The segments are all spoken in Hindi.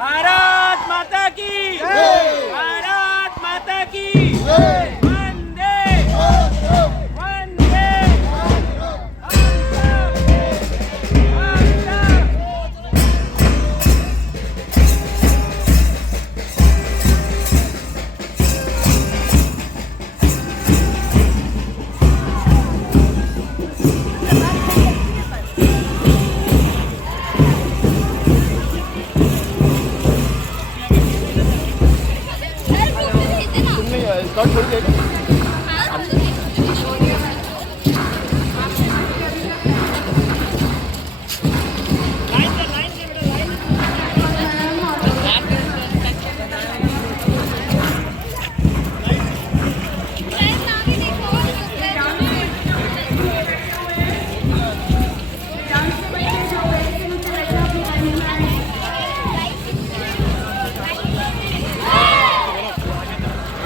भारत माता की भारत माता की वंदे वंदे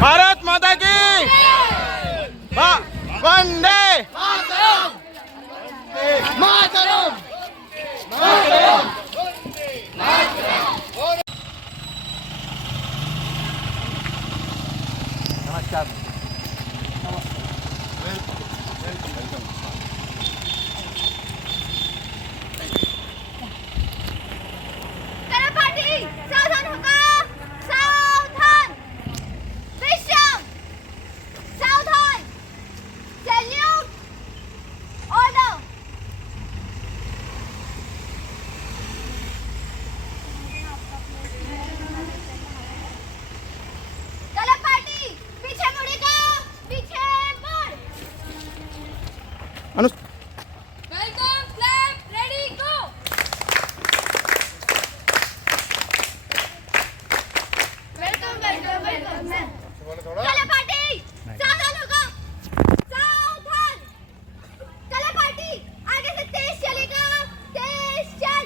भारत माता की वंदे मातरम मातरम। नमस्कार। सावधान होगा, सावधान, विश्राम, सावधान, सैल्यूट, ऑर्डर। कलर पार्टी पीछे मुड़ेगा, पीछे मुड़। वेलकम, क्लैप, रेडी, गो। कलर पार्टी सावधान होगा, सावधान। कलर पार्टी आगे से तेज चलेगा, तेज चल।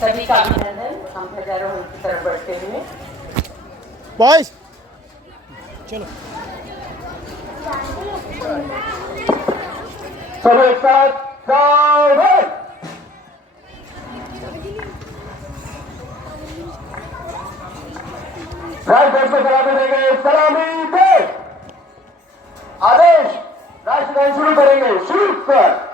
सभी का अभिनंदन। हम ध्वजारोहण की तरफ बढ़ते हुए बॉयज चलो सब एक साथ सावधान। राष्ट्रध्वज को सलामी देंगे, सलामी दे। आदेश, राष्ट्रगान शुरू करेंगे, शुरू कर।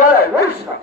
जय कृष्ण।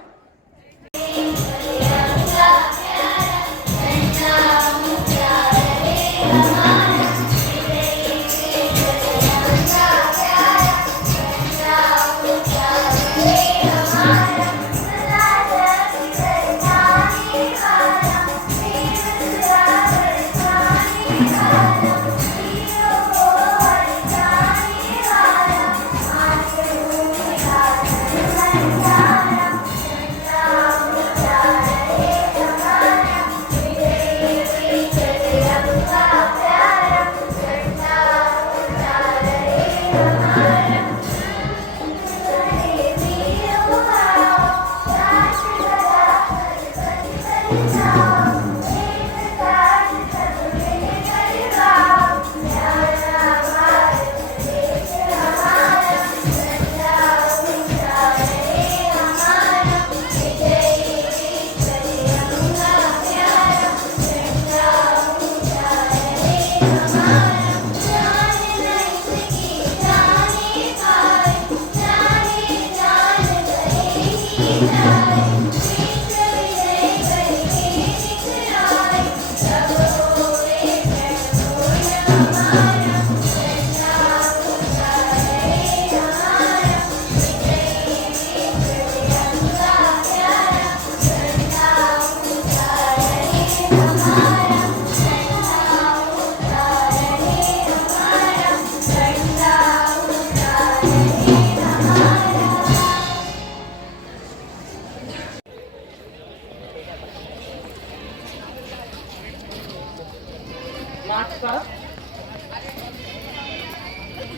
मार्च पास्ट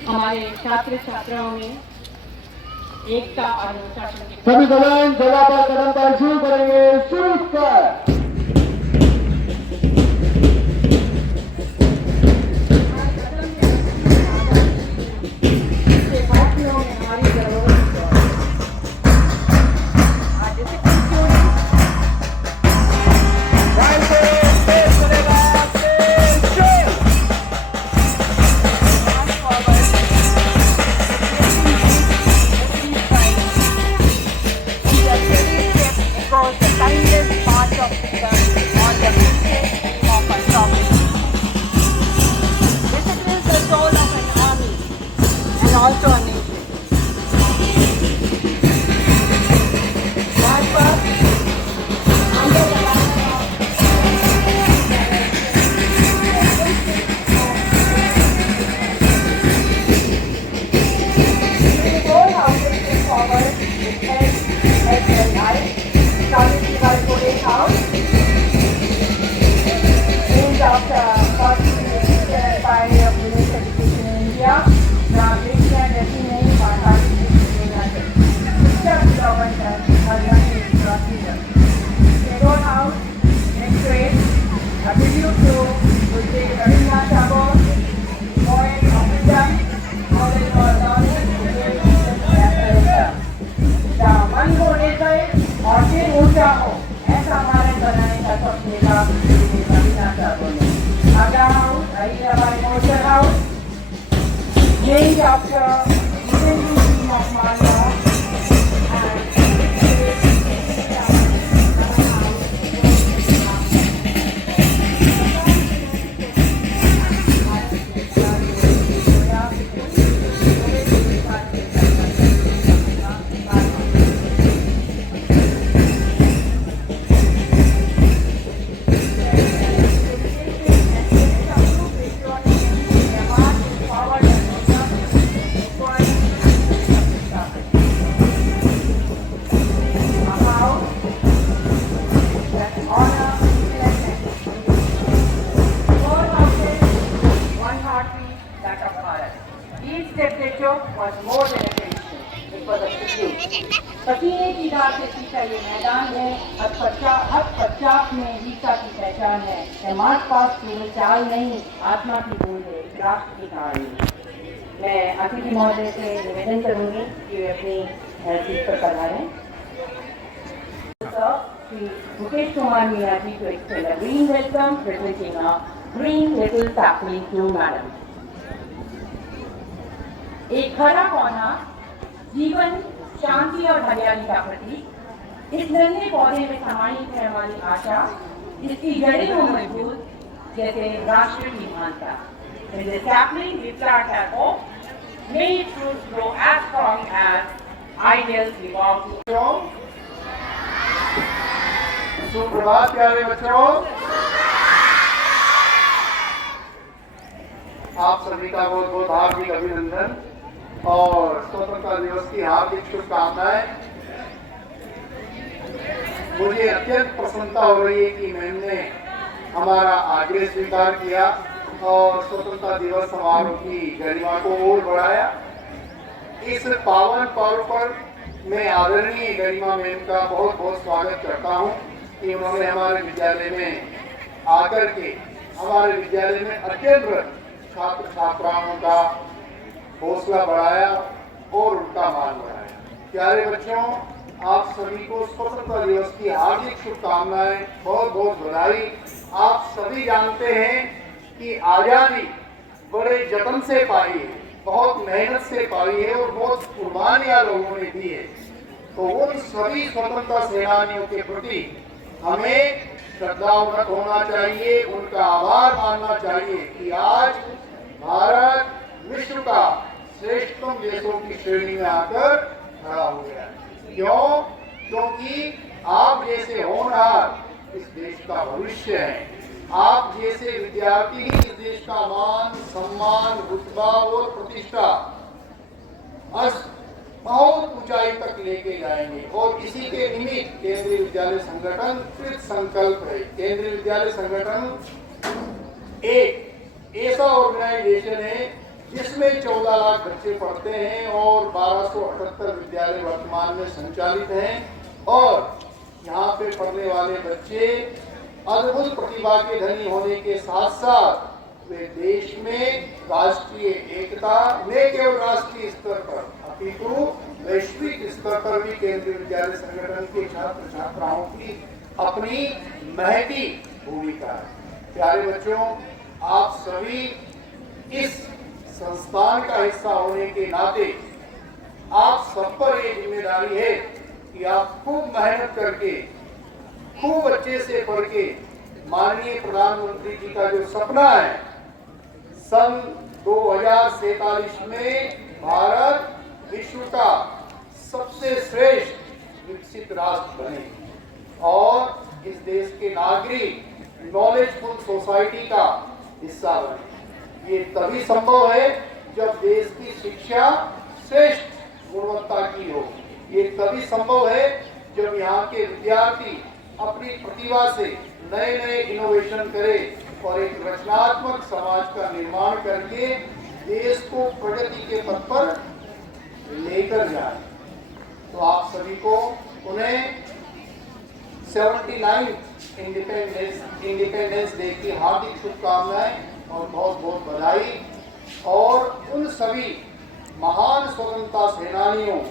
हमारे छात्र छात्राओं में एकता और अनुशासन की सभी जवान जगह पर कदम पर शुरू करेंगे। शुरू कर। also a nation. Named after Hindu king of Malla was more than a tradition. It was a tribute. पसीने की दाग से सींचा ये मैदान है, हर पश्चात में वीरता की पहचान है। यह मार्च पास्ट केवल चाल नहीं, आत्मा की बूंद है, एक राष्ट्र की कहानी। मैं अतिथि महोदय से निवेदन करूंगी कि वे अपनी सीट पर पधारें। Shri Mukesh Kumar Meena ji to extend a green welcome, presenting a green little sapling to madam. एक हरा पौधा जीवन शांति और हरियाली का प्रतीक। इस नन्हे पौधे में समाहित है हमारी आशा, इसकी जड़ें हो मजबूत जैसे राष्ट्र की मानता। In this sapling, we plant our hope. May its roots grow as strong as ideals belong to. बच्चों, सुप्रभात प्यारे बच्चों। आप सभी का बहुत बहुत हार्दिक अभिनंदन और स्वतंत्रता दिवस की हार्दिक शुभकामनाएं। मुझे अत्यंत प्रसन्नता हो रही है कि मैम ने हमारा आग्रह स्वीकार किया और स्वतंत्रता दिवस समारोह की गरिमा को और बढ़ाया। इस पावन पर्व पर मैं आदरणीय गरिमा मैम का बहुत बहुत स्वागत करता हूं कि उन्होंने हमारे विद्यालय में आकर के हमारे विद्यालय में अध्ययनरत छात्र छात्राओं का हौसला बढ़ाया और उनका मान बढ़ाया। प्यारे बच्चों, आप सभी को स्वतंत्रता दिवस की हार्दिक शुभकामनाएं, बहुत बहुत बधाई। आप सभी जानते हैं कि आजादी बड़े जतन से पाई है, बहुत मेहनत से पाई है और बहुत कुर्बानियां लोगों ने दी है। तो उन सभी स्वतंत्रता सेनानियों के प्रति हमें श्रद्धावत होना चाहिए, उनका आभार मानना चाहिए कि आज भारत विश्व का श्रेष्ठतम देशों की श्रेणी में आकर खड़ा हो गया। क्यों? क्योंकि आप जैसे होनहार इस देश का भविष्य है। आप जैसे विद्यार्थी ही इस देश का मान, सम्मान, रुतबा और प्रतिष्ठा बहुत ऊंचाई तक लेके जाएंगे। और इसी के निमित्त केंद्रीय विद्यालय संगठन कृत संकल्प है। केंद्रीय विद्यालय संगठन एक ऐसा ऑर्गेनाइजेशन है जिसमें 14 लाख बच्चे पढ़ते हैं और 1278 विद्यालय वर्तमान में संचालित हैं। और यहाँ पे पढ़ने वाले बच्चे अद्भुत प्रतिभा के धनी होने के साथ साथ वे देश में राष्ट्रीय एकता न केवल राष्ट्रीय स्तर पर अपितु वैश्विक स्तर पर भी केंद्रीय विद्यालय संगठन के छात्र छात्राओं की अपनी महती भूमिका है। प्यारे बच्चों, आप सभी इस संस्थान का हिस्सा होने के नाते आप सब पर ये जिम्मेदारी है कि आप खूब मेहनत करके, खूब अच्छे से पढ़ के माननीय प्रधानमंत्री जी का जो सपना है सन 2047 में भारत विश्व का सबसे श्रेष्ठ विकसित राष्ट्र बने और इस देश के नागरिक नॉलेजफुल सोसाइटी का हिस्सा बने। ये तभी संभव है जब देश की शिक्षा श्रेष्ठ गुणवत्ता की हो। ये तभी संभव है जब यहाँ के विद्यार्थी अपनी प्रतिभा से नए नए इनोवेशन करे और एक रचनात्मक समाज का निर्माण करके देश को प्रगति के पथ पर लेकर जाए। तो आप सभी को उन्हें 79 इंडिपेंडेंस डे की हार्दिक शुभकामनाएं और बहुत बहुत बधाई। और उन सभी महान स्वतंत्रता सेनानियों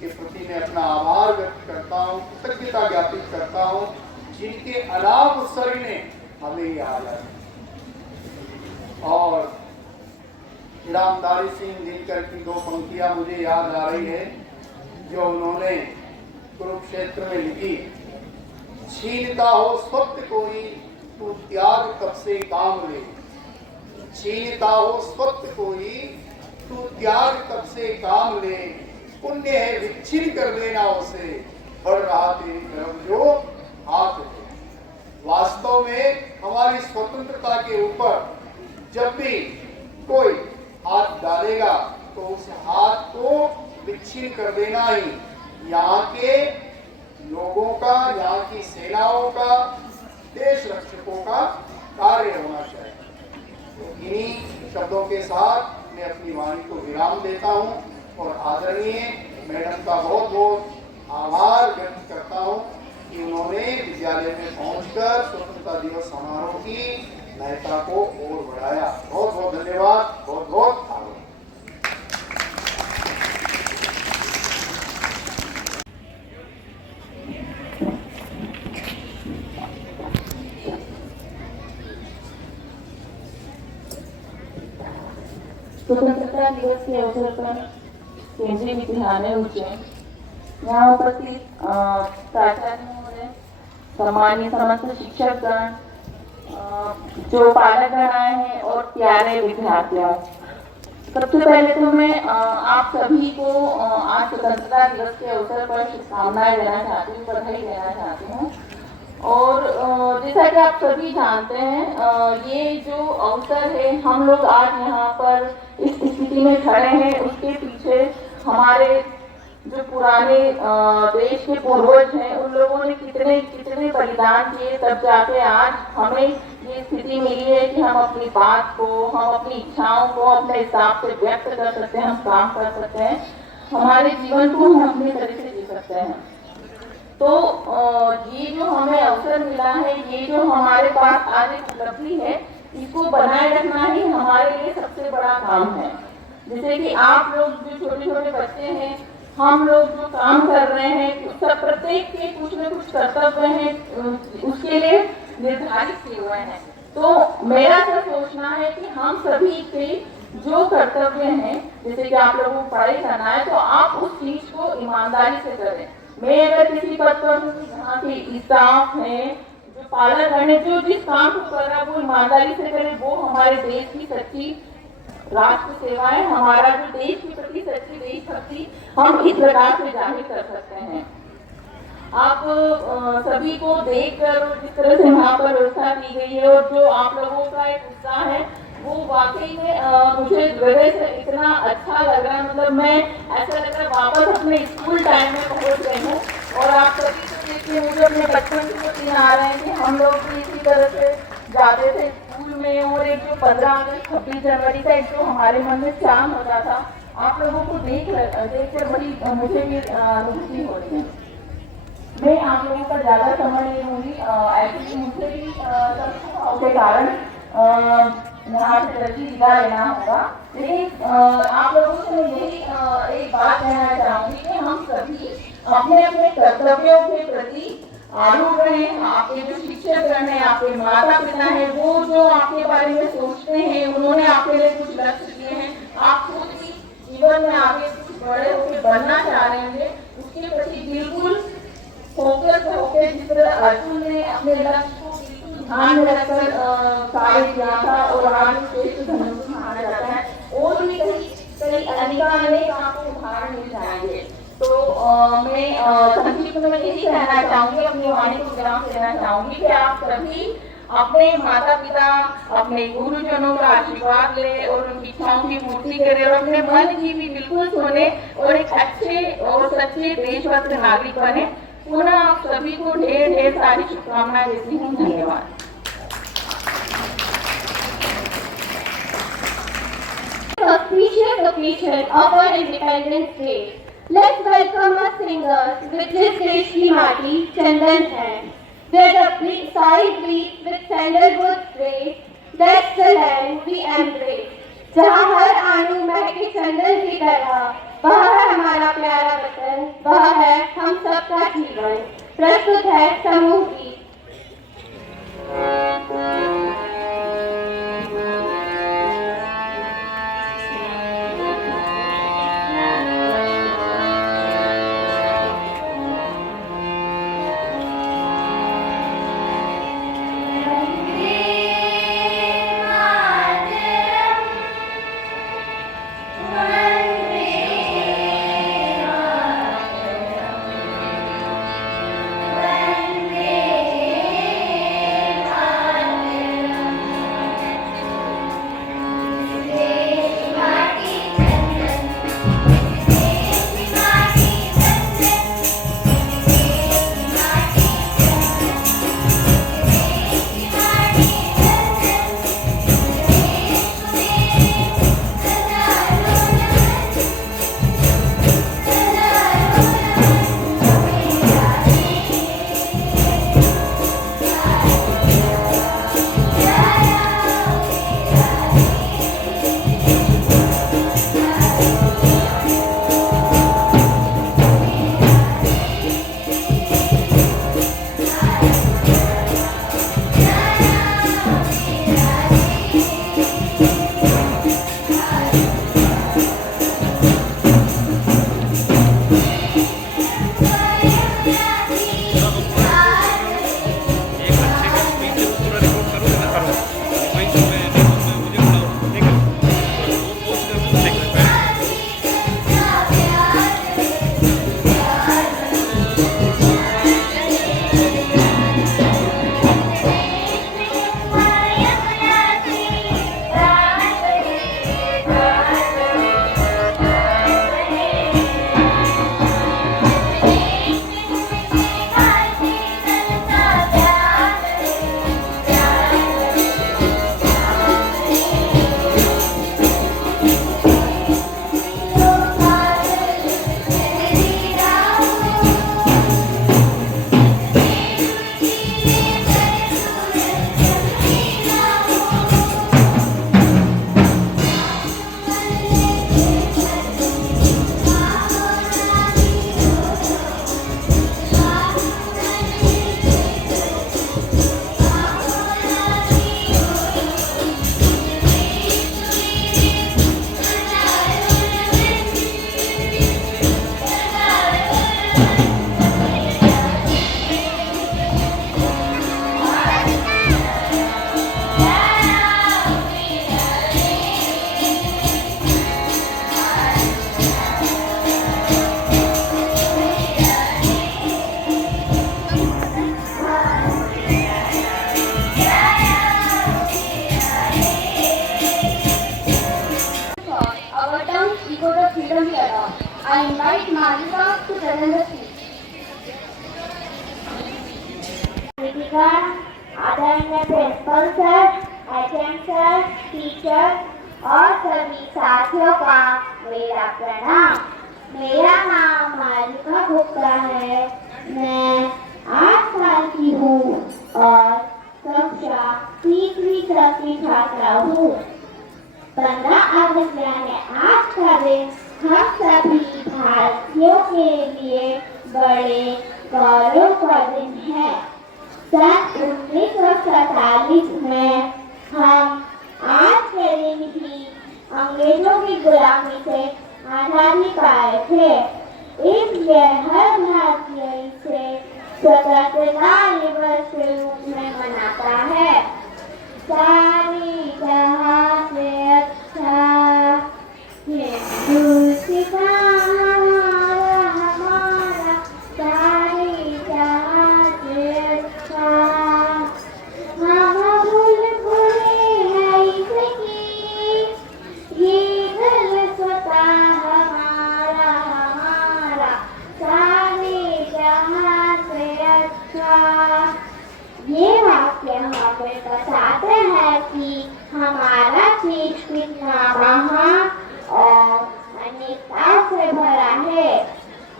के प्रति मैं अपना आभार व्यक्त करता हूँ, कृतज्ञता ज्ञापित करता हूँ, जिनके अनाम उत्सर्ग ने हमें ये आजादी। और इनामदारी सिंह दिनकर की 2 पंक्तियां मुझे याद आ रही है जो उन्होंने कुरुक्षेत्र में लिखी। छीनता हो स्वप्न कोई तू त्याग तब से काम ले, छीनता हो स्वप्न कोई तू त्याग तब से काम ले, पुण्य है विच्छिन्न कर देना उसे, बढ़ रहा तेरी तरफ जो हाथ है। वास्तव में हमारी स्वतंत्रता के ऊपर जब भी कोई हाथ डालेगा तो उस हाथ को विच्छिन्न कर देना ही यहाँ के लोगों का, यहाँ की सेनाओं का, देश रक्षकों का कार्य होना चाहिए। तो इन्हीं शब्दों के साथ मैं अपनी वाणी को विराम देता हूँ और आदरणीय मैडम का बहुत बहुत आभार व्यक्त करता हूँ कि उन्होंने विद्यालय में पहुंचकर स्वतंत्रता दिवस समारोह की महत्ता को और बढ़ाया। बहुत बहुत धन्यवाद, बहुत बहुत आभार। स्वतंत्रता दिवस के अवसर पर केंद्रीय विद्यालय उज्जैन यहाँ उपस्थित प्राचार्य महोदय, सम्मानित समस्त शिक्षकगण, जो पालकगण आए हैं और प्यारे विद्यार्थियों, सबसे पहले तो मैं आप सभी को आज स्वतंत्रता दिवस के अवसर पर शुभकामनाएं देना चाहती हूँ, बधाई देना चाहती हूँ। और जैसा कि आप सभी जानते हैं, ये जो अवसर है, हम लोग आज यहाँ पर इस स्थिति में खड़े हैं, उसके पीछे हमारे जो पुराने देश के पूर्वज हैं, उन लोगों ने कितने कितने बलिदान किए, तब जाके आज हमें ये स्थिति मिली है कि हम अपनी बात को, हम अपनी इच्छाओं को अपने हिसाब से व्यक्त कर सकते हैं, हम काम कर सकते हैं, हमारे जीवन को हम अपनी तरह से जी सकते हैं। तो ये जो हमें अवसर मिला है, ये जो हमारे पास आज एक उपलब्धि है, इसको बनाए रखना ही हमारे लिए सबसे बड़ा काम है। जैसे कि आप लोग जो छोटे छोटे बच्चे हैं, हम लोग जो काम कर रहे हैं, सब प्रत्येक के कुछ न कुछ कर्तव्य हैं, उसके लिए निर्धारित किए हुए हैं। तो मेरा तो सोचना है कि हम सभी के जो कर्तव्य हैं, जैसे कि आप लोगों को पढ़ाई करना है, तो आप उस चीज को ईमानदारी से करें। मैं अगर किसी पद पर हूँ, यहाँ के स्टाफ है, जो पालकगण है, जो जिस काम को कर रहा है वो ईमानदारी से करे, वो हमारे देश की सच्ची राष्ट्र सेवा है। हमारा जो देश के प्रति सच्ची देशभक्ति हम इस प्रकार से जाहिर कर सकते हैं। आप सभी को देखकर जिस तरह से यहाँ पर व्यवस्था की गई है और जो आप लोगों का एक उत्साह है, वो वाकई में मुझे हृदय से इतना अच्छा लग रहा है। मतलब मैं ऐसा लग रहा है वापस अपने स्कूल टाइम में पहुँच गई हूँ। और आप सभी को देखिए, मुझे अपने बचपन के दिन आ रहे हैं कि हम लोग भी इसी तरह से जाते थे स्कूल में। और एक जो 15 अगस्त 26 जनवरी का एक जो हमारे मन में चांद होता था, आप लोगों को देख कर बड़ी मुझे भी अनुभूति हो रही है। मैं आप लोगों का ज़्यादा समय नहीं लूँगी, एक्चुअली मुझे भी के कारण यहाँ से जल्दी विदा लेना होगा। लेकिन आप लोगों से मैं यही एक बात कहना चाहूँगी कि हम सभी अपने अपने कर्तव्यों के प्रति आरूढ़ रहें। आपके जो शिक्षकगण हैं, आपके माता पिता हैं, वो जो आपके बारे में सोचते हैं, उन्होंने आपके लिए कुछ लक्ष्य दिए हैं, आप खुद भी जीवन में आगे कुछ बड़े होकर बनना चाह रहे हैं, उसके प्रति बिल्कुल फोकस होकर, जिस तरह अर्जुन ने अपने लक्ष्य को बिल्कुल ध्यान में रखकर कार्य किया था और आज श्रेष्ठ धनुष माना जाता है। और भी कई अनेक आपको उदाहरण मिल जाएंगे। तो मैं संक्षिप्त में यही कहना चाहूँगी, अपनी वाणी को विराम देना चाहूँगी कि आप सभी अपने माता पिता, अपने गुरुजनों का आशीर्वाद ले और उनकी इच्छाओं की पूर्ति करें और अपने मन की भी बिल्कुल सुने और एक अच्छे और सच्चे देशभक्त नागरिक बने। पुनः आप सभी को ढेर ढेर सारी शुभकामनाएं देती हूँ। धन्यवाद। Auspicious occasion of our Independence Day. Let's welcome our singers with Jis Desh Ki Mati, Chandan hai. Where the sky breathes with sandalwood sprays, that's the land we embrace. जहाँ हर अणु महके चंदन की तरह, वह है हमारा प्यारा वतन, वह है हम सबका जीवन। प्रस्तुत है समूह गीत। Vande freedom we adopt. I invite Malika to present the speech. Kritika, आदरणीय principal sir, HM sir, teacher और सभी साथियों का मेरा प्रणाम। मेरा नाम मालिका गुप्ता है। मैं 8 साल की हूँ और कक्षा 3वीं तक की छात्रा हूँ। 15 अगस्त यानी आज का दिन हम सभी भारतीयों के लिए बड़े गौरव का दिन है। सन 1947 में हम आज के दिन ही अंग्रेजों की गुलामी से आजादी पाए थे। इसलिए हर भारतीय इसे स्वतंत्रता दिवस के रूप में मनाता है। सारी जहां से अच्छा हिंदुस्तान हमारा, सारी जहां से अच्छा। हम भूल भूले हैं इसकी, ये दिल स्वतः हमारा हमारा, सारी जहां से अच्छा। ये वाक्य हमें बताते हैं कि हमारा देश कितना महान और अनेकता से भरा है।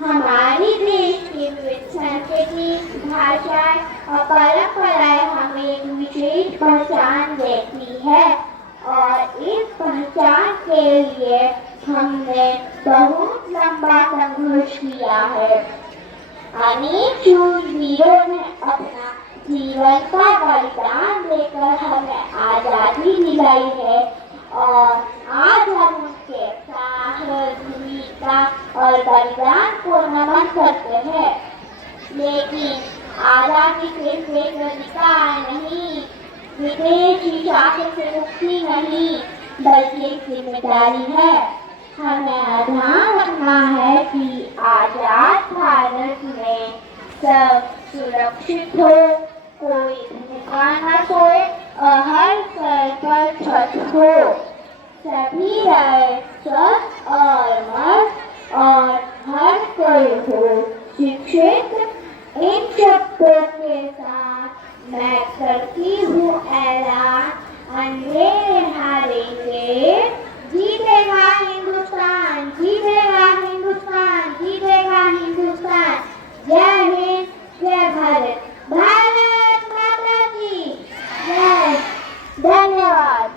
हमारी देश की विविध संस्कृति, भाषाएं और परंपराएं हमें एक विशेष पहचान देती है और इस पहचान के लिए हमने बहुत लंबा संघर्ष किया है। अनेक शूरवीरों ने अपना जीवन का बलिदान देकर हमें आजादी दिलाई है और आज हम उनके साहस, वीरता और बलिदान को नमन करते हैं। लेकिन आजादी सिर्फ एक अधिकार नहीं, विदेशी शासन से मुक्ति नहीं, बल्कि एक जिम्मेदारी है। हमें ध्यान रखना है कि आजाद भारत में सब सुरक्षित हो, कोई भूखा न सोए और हर सर पर छत हो, सभी रहे स्वस्थ और मस्त और हर कोई हो शिक्षित। इन शब्दों के साथ मैं करती हूँ ऐलान, अंधेरे हारेंगे, जीतेगा हिंदुस्तान, जीतेगा हिंदुस्तान, जीतेगा हिंदुस्तान। जय हिंद, जय भारत, भारत माता की जय। धन्यवाद।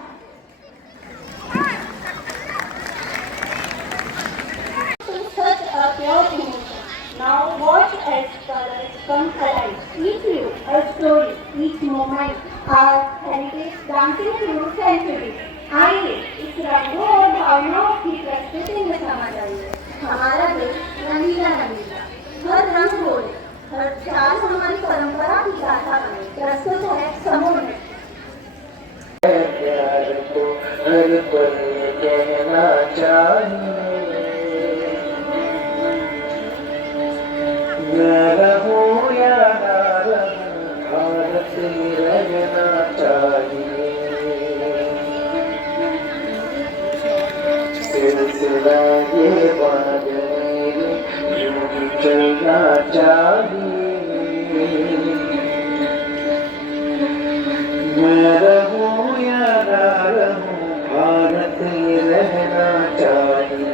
Such a pure emotion. Now watch as colors come alive. Each view, a story, each moment, our heritage dancing through centuries. आइए इस रंगों और भावनाओं की प्रस्तुति में समा जाइए। हमारा देश रंगीला रंगीला, हर रंग बोले, हर चाल हमारी परंपरा की गाथा बने। प्रस्तुत है समूह में। प्यार को हर पल कहना चाहिए, मैं रहूं या ना रहूं, भारत में रहना चाहिए। सिलसिला ये बांधने यूं ही चलना चाहिए, मैं रहूं या ना रहूं, भारत में रहना चाहिए।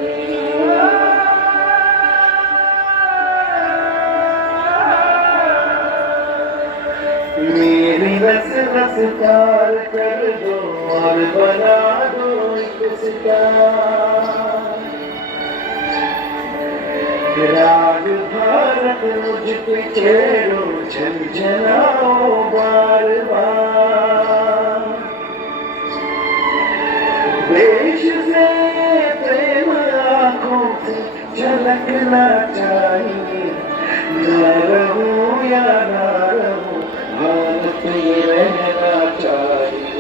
मेरी रस रस कार कर दो और बना दो एक सितार, राग भारत मुझ पे छेड़ो, झंझनाओ बार बार। देश से प्रेम आँखों से झलकना चाहिए, मैं रहूं या ना रहूं, भारत में रहना चाहिए।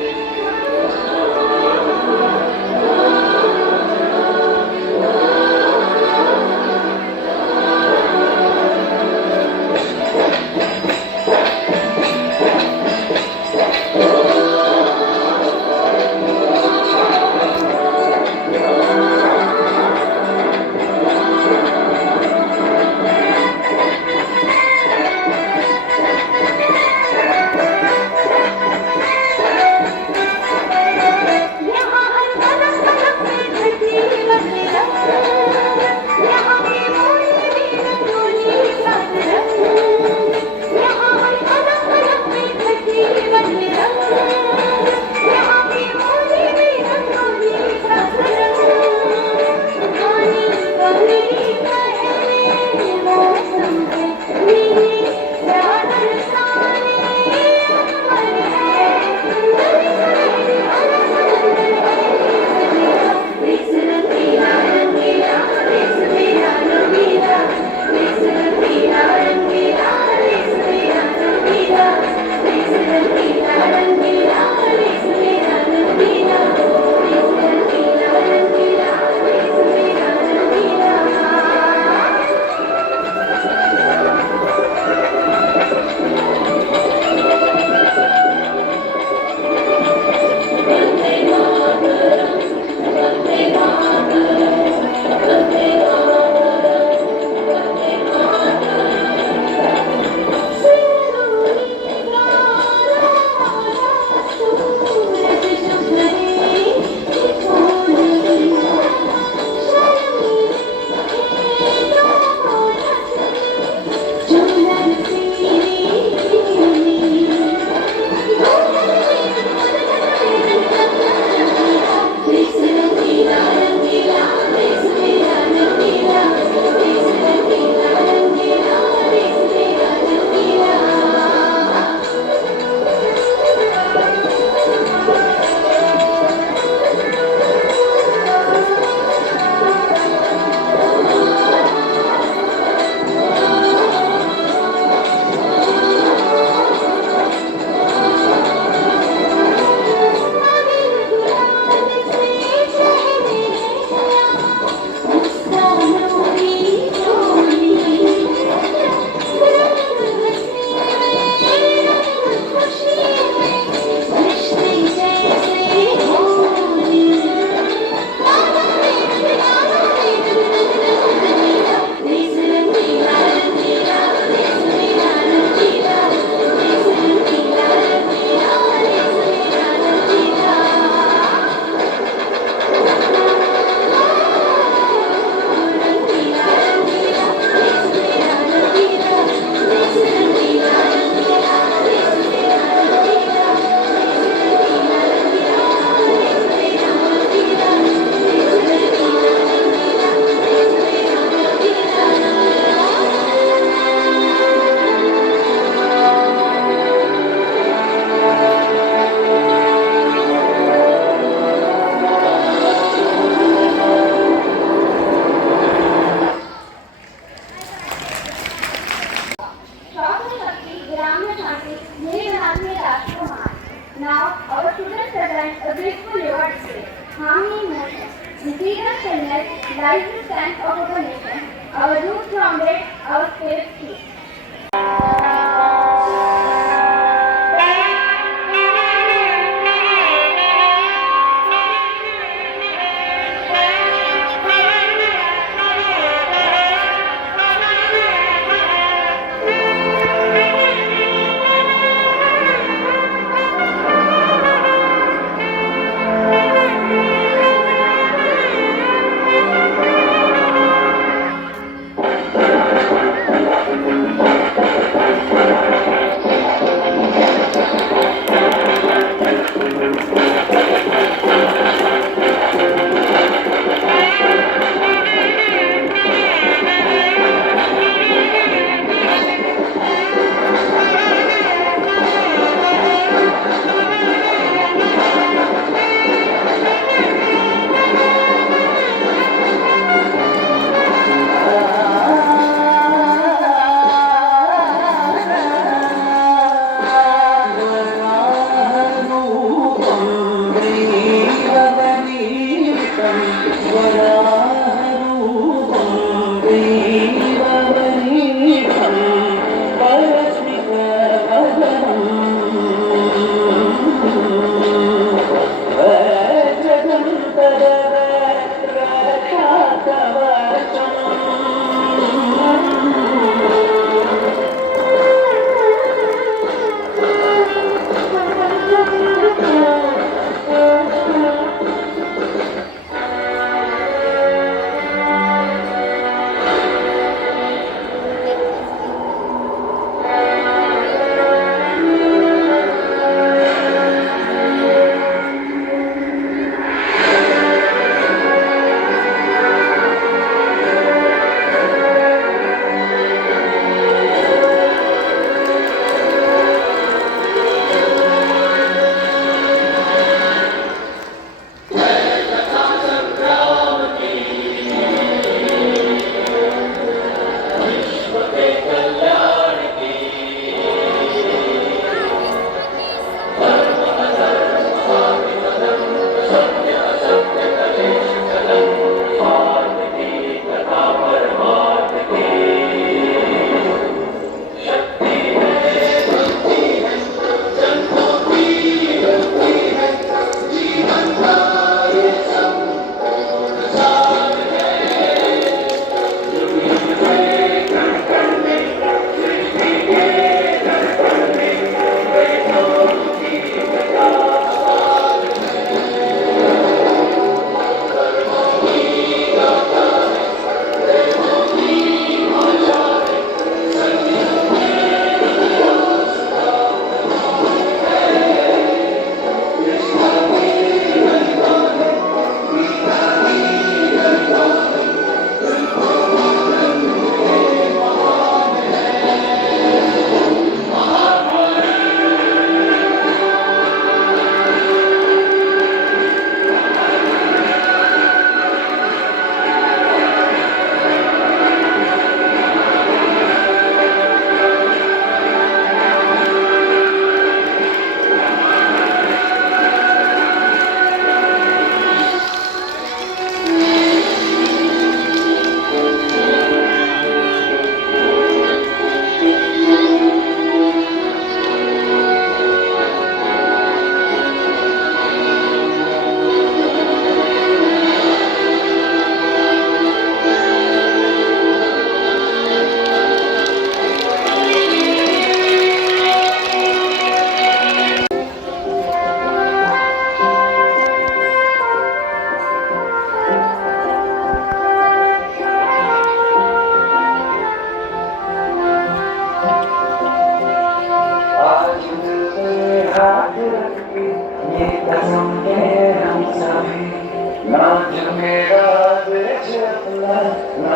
Now, our students present a graceful reward day. Harmony motion. The freedom stillness lies the strength of our nation. Our roots grounded, our spirit free.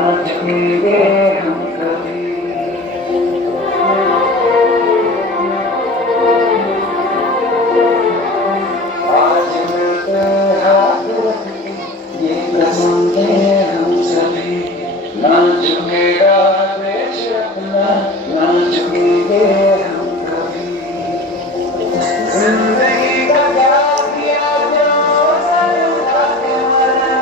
झुकेंगे हम कभी। आज मिलते हाथ ये कसमेंगे हम सभी, ना झुकेगा देश अपना, ना झुकेंगे हम कभी। जिंदगी का क्या किया जो सर उठा के मरना,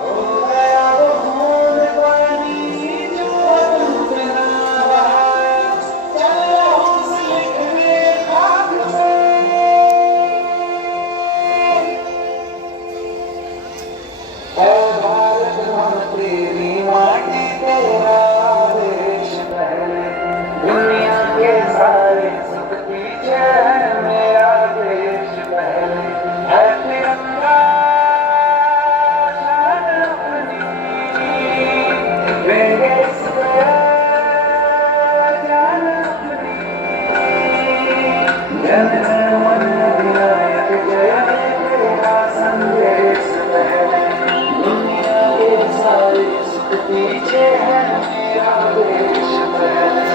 हो गया वो खून पानी जो अब पे ना बहा। चलो उस लिखने खाक में, ऐ भारत हम तेरी माटी तेरा देश पहले, दुनिया के सारे सुख पीछे है मेरा देश पहले। है तिरंगा शान अपनी, देंगे इस पे जान अपनी। जन गण मन अधिनायक जय तेरा संदेश पहले, दुनिया के सारे सुख पीछे है मेरा देश पहले।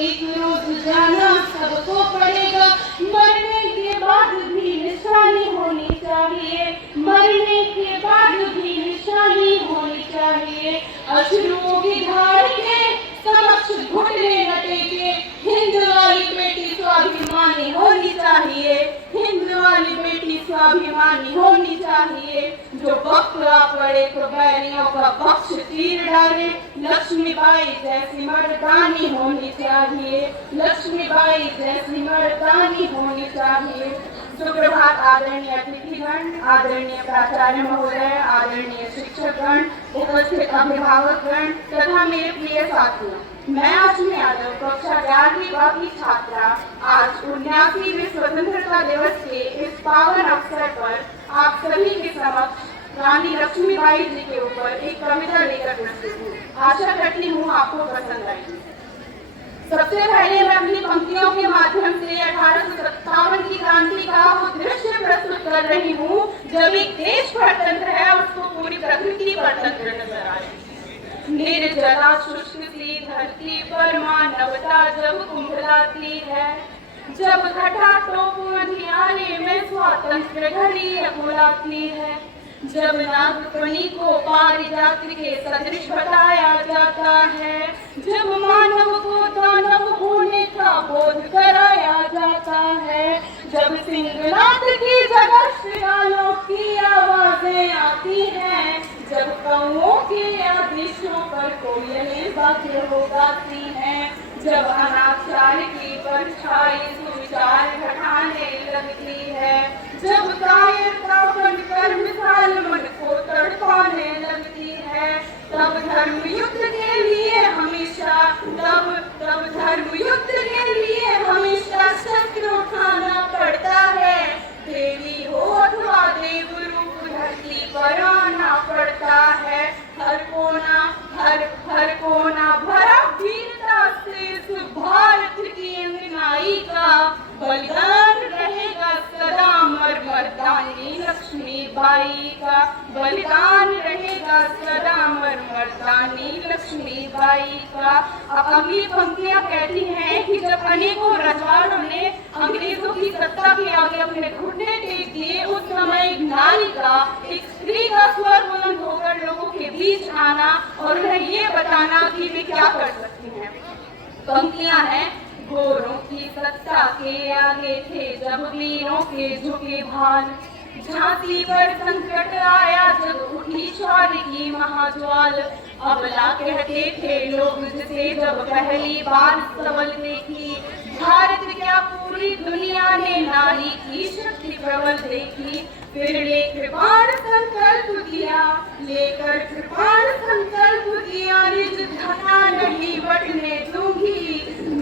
एक रोज जाना सबको पड़ेगा, मरने के बाद भी निशानी होनी चाहिए, मरने के बाद भी निशानी होनी चाहिए। अश्रुओं की धार के समक्ष घुटने न टेके, हिंद वाली बेटी स्वाभिमानी होनी चाहिए, हिंद वाली बेटी स्वाभिमानी होनी चाहिए। जो बकरा पड़े तो बैरियों का बख्श तीर डाले, लक्ष्मीबाई जैसी मर्दानी होनी चाहिए, लक्ष्मीबाई जैसी मर्दानी होनी चाहिए। सुप्रभात आदरणीय अतिथिगण, आदरणीय प्राचार्य महोदय, आदरणीय शिक्षकगण, उपस्थित अभिभावकगण तथा मेरे प्रिय साथियों। मैं अश्विनी यादव, कक्षा 11वीं व की छात्रा, आज 79वें स्वतंत्रता दिवस के इस पावन अवसर पर आप सभी के समक्ष रानी लक्ष्मीबाई जी के ऊपर एक कविता लेकर प्रस्तुत हूँ। आशा करती हूँ आपको पसंद आएगी। सबसे पहले मैं अपनी पंक्तियों के माध्यम से 1857 की क्रांति का वो दृश्य प्रस्तुत कर रही हूँ जब एक देश परतंत्र है, उसको पूरी प्रकृति परतंत्र नजर आ रही है। निर्जला शुष्क सी धरती पर मानवता जब कुंभलाती है, जब घटा टोप अंधियारे में स्वातंत्र घड़ी बुलाती है, जब नागफनी को पारिजात के सदृश बताया जाता है, जब मानव को दानव होने का बोध कराया जाता है, जब सिंहनाद की जगह श्यालों की आवाजें आती हैं, जब कौओं के आदेशों पर कोयलें वाद्य हो गाती हैं, जब अनाचार की परछाई सुविचार घटाने लगती है, जब कायरता बनकर मिसाल मन को तड़पाने लगती है, तब धर्म युद्ध के लिए हमेशा तब धर्म युद्ध के लिए हमेशा शस्त्र उठाना पड़ता है। देवी हो अथवा देव रूप धरती पर आना पड़ता है। हर कोना भरा वीर अब अगली पंक्तियां कहती हैं कि जब अनेकों रजवाड़ों ने अंग्रेजों की सत्ता के आगे अपने घुटने टेक दिए, उस समय एक नारी का, एक स्त्री का स्वर बुलंद होकर लोगों के बीच आना और उन्हें ये बताना कि वे क्या कर सकती हैं। पंक्तियां हैं, गोरों की सत्ता के आगे थे जब वीरों के झुके भाल, झांसी पर संकट आया जब उठी शौर्य की महाज्वाल। अबला कहते थे लोग जिसे जब पहली बार सबल देखी, भारत क्या पूरी दुनिया ने नारी की शक्ति प्रबल देखी। फिर ले कृपाण संकल्प किया, लेकर कृपाण संकल्प किया, निज धना नहीं बटने दूंगी,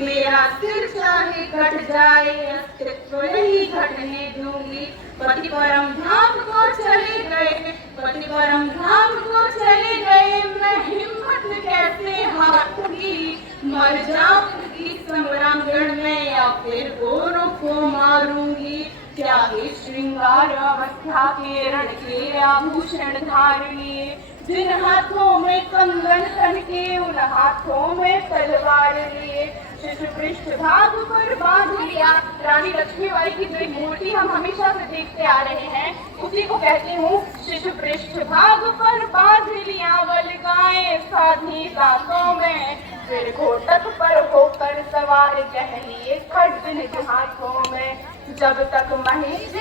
मेरा सिर चाहे कट जाए अस्तित्व नहीं घटने दूंगी। पति परम धाम को चले गए, पति परम धाम को चले गए, मैं हिम्मत कैसे हारूंगी, मर जाऊंगी संग्रामगढ़ में या फिर गोरों को मारूंगी। क्या हे श्रृंगार अवस्था के रण के आभूषण धार लिए, जिन हाथों में कंगन तनके उन हाथों में तलवार लिए, शिशु पृष्ठ भाग पर बांध लिया। रानी लक्ष्मीबाई की जो मूर्ति हम हमेशा से देखते आ रहे हैं, उसी को कहती हूँ शिशु पृष्ठ भाग पर बांध लिया, बल गाए साधी दांतों में, फिर घोटक पर होकर सवार कह लिए खड्ग निज हाथों में। जब तक महेश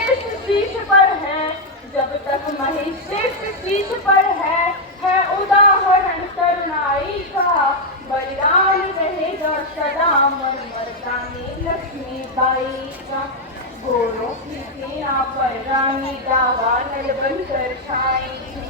शीश पर है, जब तक महेश शीश पर है उदाहरण तरुणाई का, बलिदान रहेगा सदा मर मर्दानी लक्ष्मीबाई का। गोरों की सेना पर रानी दावानल बनकर छाई थी,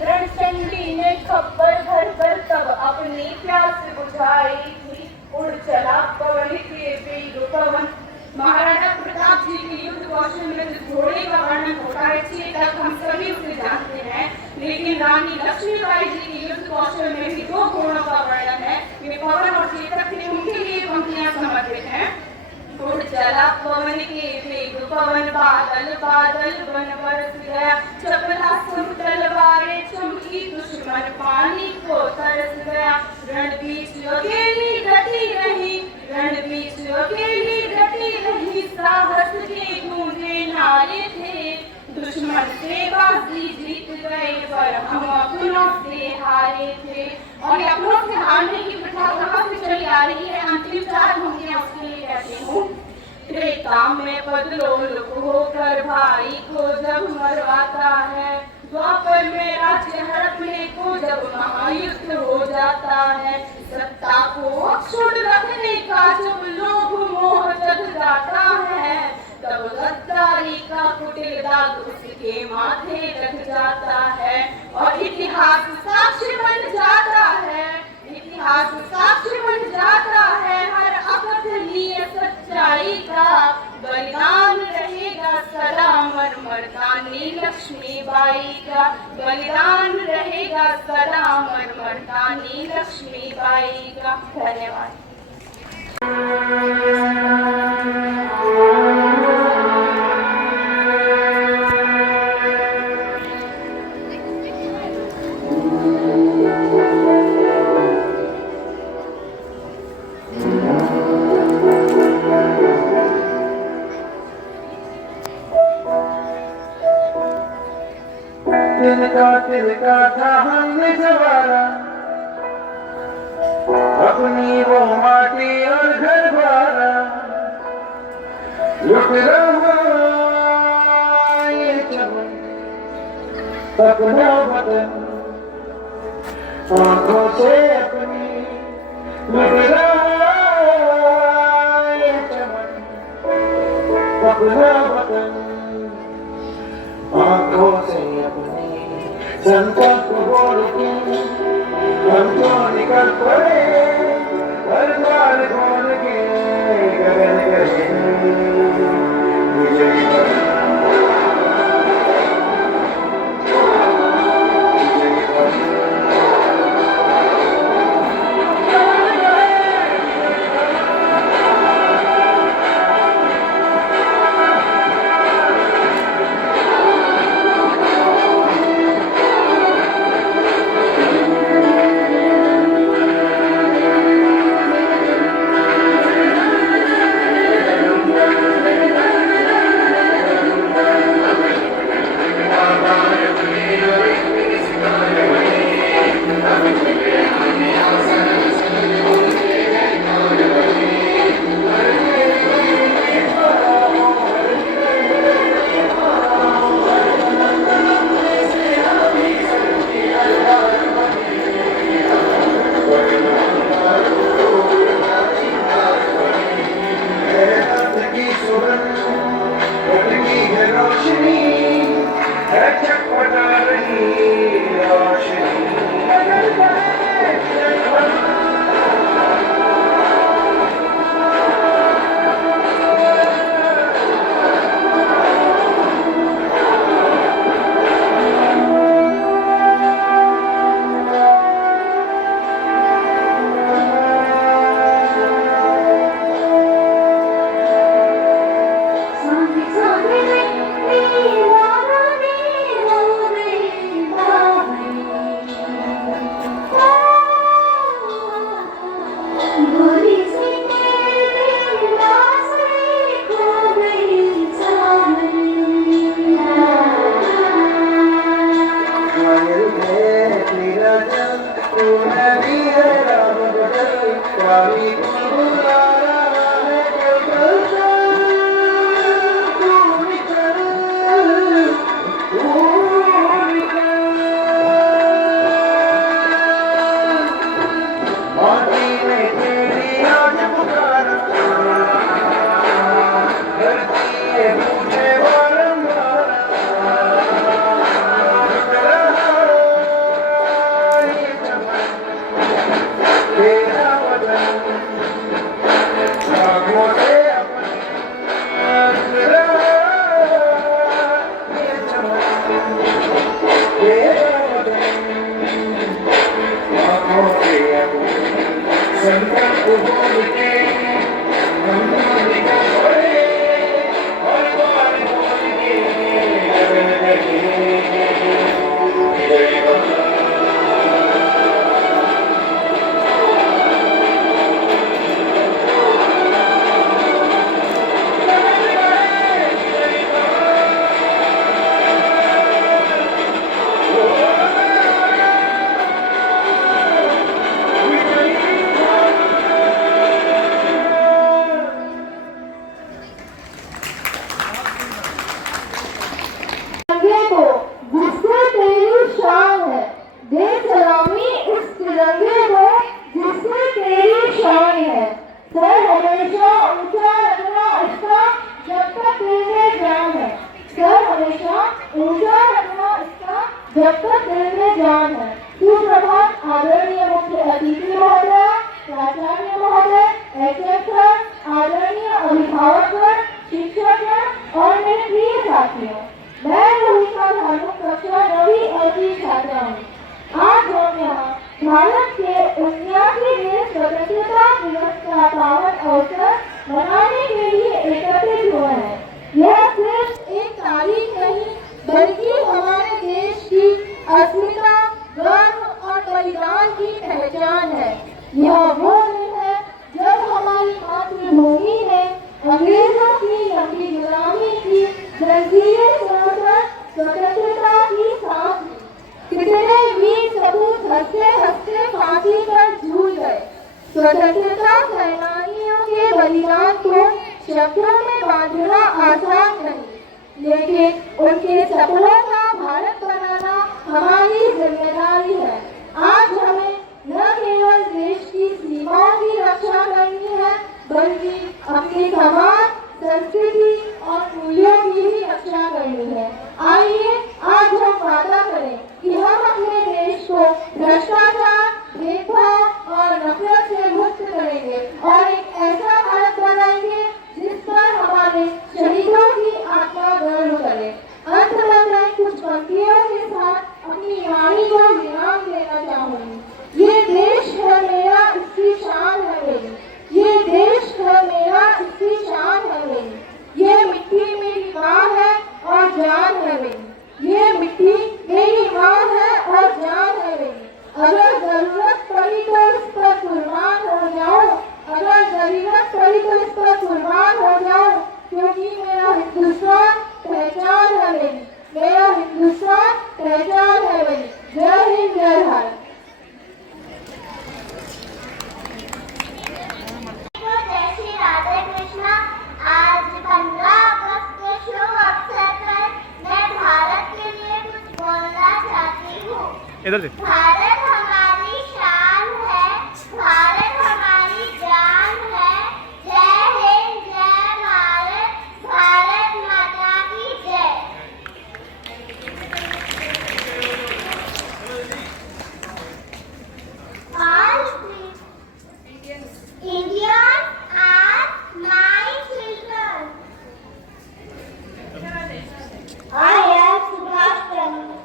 रणचंडी ने खप्पर भर कर तब अपनी प्यास बुझाई थी। उड़ चला पवन के वेग पवन, महाराणा प्रताप जी के युद्ध कौशल में जिस घोड़े का वर्णन होता है तक हम सभी उसे जानते हैं, लेकिन रानी लक्ष्मीबाई जी के युद्ध कौशल में भी दो घोड़ों का वर्णन है। वे पवन और चेतक थे, उनके लिए पंक्तियां समर्पित हैं। उड़ चला पवन के वेग पवन, बादल बादल बन बरस गया, चपला सब तलवारें चमकी, दुश्मन पानी को तरस गया। रणबीच अकेली डटी रही, रणबीच अकेली डटी रही, साहस के गूंजे नारे थे, दुश्मन से बाजी जीत गए पर हम अपनों से हारे थे। और अपनों से हारने की प्रथा कहाँ से चली आ रही है, अंतिम चार पंक्तियां उसके लिए कहती हूँ। त्रेता में पदलोल होकर भाई को जब मरवाता है, द्वापर में राज्य हड़पने को जब महायुद्ध हो जाता है, सत्ता को अक्षुण्ण रखने का जब लोभ मोह जग जाता है, तब गद्दारी का कुटिल दाग उसके माथे लग जाता है। और इतिहास साक्षी बन जाता है, इतिहास साक्षी बन जाता है हर अकथनीय सच्चाई का, बलिदान रहेगा सदा मर मर्दानी लक्ष्मीबाई का, बलिदान रहेगा सदा मर मर्दानी लक्ष्मीबाई का। धन्यवाद। तिलका था हमने सवारा, अपनी वो माटी और घर द्वारा, लुट रहा ये चमन अपना वतन, आंखों से अपनी लुट रहा ये चमन अपना वतन, आंखों से अपनी संकल्प बोल के हम तो निकल पड़े, हर द्वार खोल के गगन गए हमारी को बुला रहा है कोई कल्चर, तू निकल, तू निकल। माटी में तेरी आज पुकारा, धरती ये पूछे बारंबार, ये चमन तेरा वतन, भागों से अपन तेरा, ये चमन तेरा वतन, भागों से अपन संकल्प बोल के हम निकल पड़े और बार बोल के लगे जय बाबा। तिरंगे को जिससे तेरी शान है, दे सलामी इस तिरंगे को जिससे तेरी शान है। सर हमेशा ऊंचा रखना इसका जब तक दिल में जान है, सर हमेशा ऊंचा रखना इसका जब तक दिल में जान है। सुप्रभात आदरणीय मुख्य अतिथि महोदय, प्राचार्य महोदय, एचएम, आदरणीय अभिभावक, शिक्षक और मेरे प्रिय साथियों, मैं भूमिका धार्मिक कक्षा 9वीं और की छात्रा हूँ। आज हम यहाँ भारत के 79वें स्वतंत्रता दिवस का पावन अवसर मनाने के लिए एकत्रित हुए हैं। यह सिर्फ एक तारीख नहीं बल्कि हमारे देश की अस्मिता, गर्व और बलिदान की पहचान है। यह वो दिन है जब हमारी मातृभूमि ने अंग्रेजों की लंबी गुलामी की जंजीरें तोड़कर स्वतंत्रता की सांस ली। कितने वीर सपूत हंसते हंसते फांसी पर झूल गए। स्वतंत्रता सेनानियों के बलिदान को शब्दों में बांधना आसान नहीं, लेकिन उनके सपनों का भारत बनाना हमारी जिम्मेदारी है। आज हमें न केवल देश की सीमाओं की रक्षा करनी है बल्कि अपनी समाज, संस्कृति और मूल्यों की भी रक्षा करनी है। आइए आज हम वादा करें कि हम अपने देश को भ्रष्टाचार, भेदभाव और नफरत से मुक्त करेंगे और एक ऐसा भारत बनाएंगे जिस पर हमारे शहीदों की आत्मा गर्व करे। अंत में मैं कुछ पंक्तियों के साथ अपनी वाणी को विराम देना चाहूंगी। ये देश है मेरा, इसकी शान है मेरी। ये देश है मेरा, इसकी शान है मेरी। ये मिट्टी मेरी माँ है और जान है मेरी। ये मिट्टी मेरी माँ है और जान है मेरी। अगर जरूरत पड़ी तो इस पर कुर्बान हो जाऊं, अगर जरूरत पड़ी तो इस पर कुर्बान हो जाऊं, क्योंकि मेरा हिंदुस्तान पहचान है मेरी। मेरा हिंदुस्तान पहचान है मेरी। जय हिंद, जय भारत। जय श्री राधे कृष्णा। आज 15 अगस्त के शुभ अवसर पर मैं भारत के लिए कुछ बोलना चाहती हूँ। भारत हमारी शान है, भारत हमारी जान है। जय हिंद, जय भारत, भारत माता की जय। All Indians are my children. I am Subhash Chandra.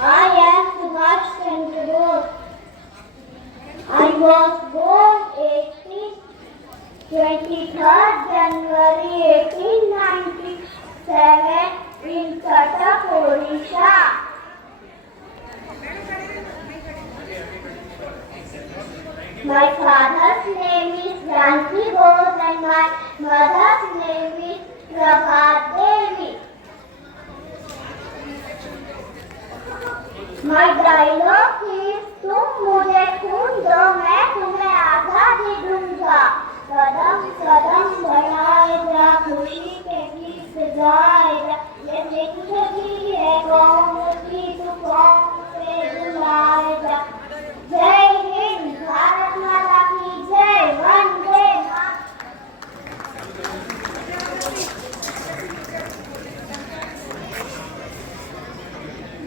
I am Subhash Chandra Bose. I was born 23rd January 1897 in Cuttack, Odisha. My father's name is Janki Bose and my mother's name is Prabhat Devi. My dialogue is तुम मुझे खून दो, मैं तुम्हें आज़ादी दूंगा। कदम कदम बढ़ाए जा, खुशी के गीत गाए जा, ये जिंदगी है कौम की, तू कौम से बुलाए जा। जय हिंद, भारत माता की जय, वंदे मातरम।